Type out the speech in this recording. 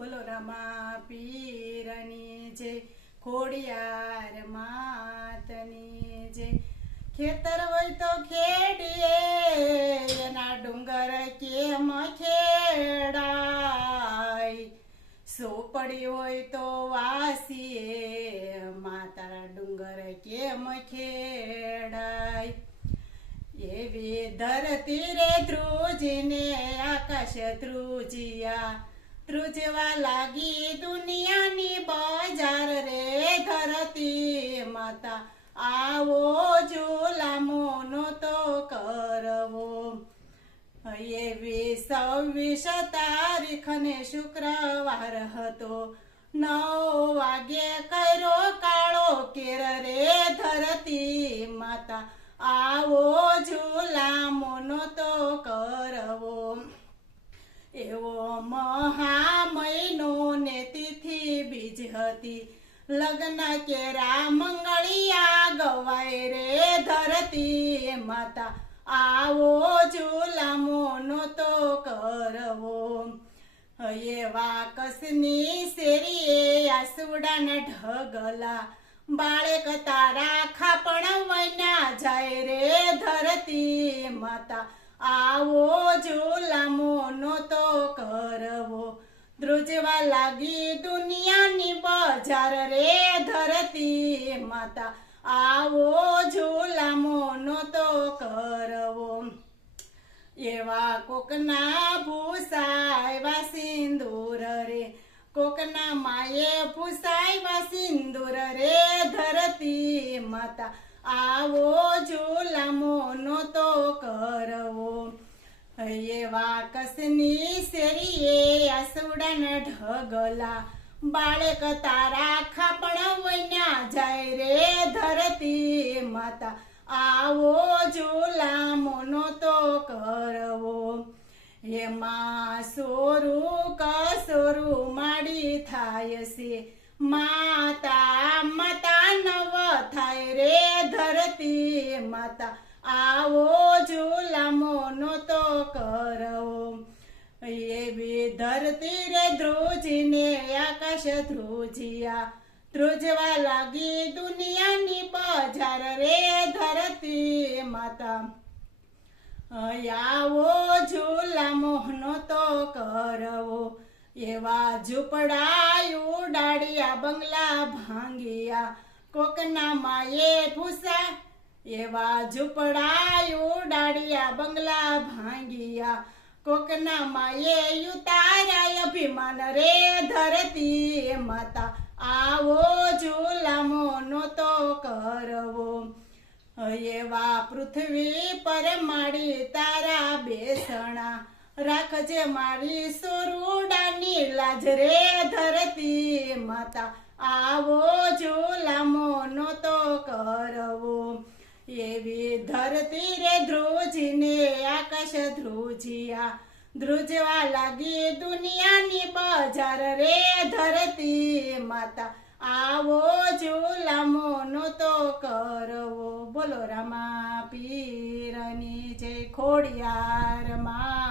બોલો રામા પીરની જય, ખોડિયાર માતની જય। ખેતર હોય તો ખેડીએ, એના ડુંગર કેમ ખેડાય। સોપડી હોય તો વાસીએ, માતારા ડુંગર કેમ ખેડાય। એવી ધરતી રે ધ્રુજીને આકાશ ધ્રુજિયા, ધ્રુજવા લાગી દુનિયાની બજાર રે ધરતી માતા। આવો ઝુલામો નહોતો કરવો। એવી 26 તારીખને શુક્રવાર હતો, 9 વાગે કર્યો કાળો કેર રે ધરતી માતા। આવો ઝુલામો નહોતો કરવો। એવો મહા મહિનો ને તિથિ બીજ હતી, લગ્ન કેરા મંગળિયા ગવાય રે ધરતી માતા। આવો ઝુલામો નહોતો કરવો। એવા કસની શેરીએ આસુડાના ઢગલા, બાળક તારા ખાપણ વૈના જાય રે ધરતી માતા। આવો ઝુલામો નહોતો કરવો। ધ્રુજવા લાગી દુનિયાની બજાર રે ધરતી માતા। આવો ઝુલામો નહોતો કરવો। એવા કોકના ભૂસાયવા સિંદૂર રે, કોકના માએ ભૂસાયવા સિંદૂર રે ધરતી માતા। આવો ઝુલામો નહોતો કરવો। એવા કસની શેરીએ આસુડાના ઢગલા, બાળક તારા ખાપણ વૈના જાય રે ધરતી માતા। આવો ઝુલામો નહોતો કરવો। એમાં સોરું કસોરું માડી થાય છે, માતા માતા નવ થાય રે ધરતી માતા। આવો ઝુલામો નહોતો કરવો। એવી ધરતી રે ધ્રુજીને આકાશ ધ્રુજિયા, ધ્રુજવા લાગી દુનિયાની બજાર રે ધરતી માતા। આવો ઝુલામો નહોતો કરવો। એવા ઝૂંપડા ઉડાડ્યા, બંગલા ભાંગ્યા, કોકના માએ ભૂસા। એવા ઝૂંપડા ઉડાડ્યા, બંગલા ભાંગ્યા, કોકના માએ ઉતાર્યા અભિમાન રે ધરતી માતા। આવો ઝુલામો નહોતો કરવો। એવા પૃથ્વી પર માડી તારા બેસણા, રાખજે મારી સોરુડાની લાજ રે ધરતી માતા। આવો ઝુલામો નહોતો કરવો। એવી ધરતી રે ધ્રુજીને આકાશ ધ્રુજિયા, ધ્રુજવા લાગી દુનિયાની બજાર રે ધરતી માતા। આવો ઝુલામો નહોતો કરવો। બોલો રામા પીરની જય, ખોડિયાર મા।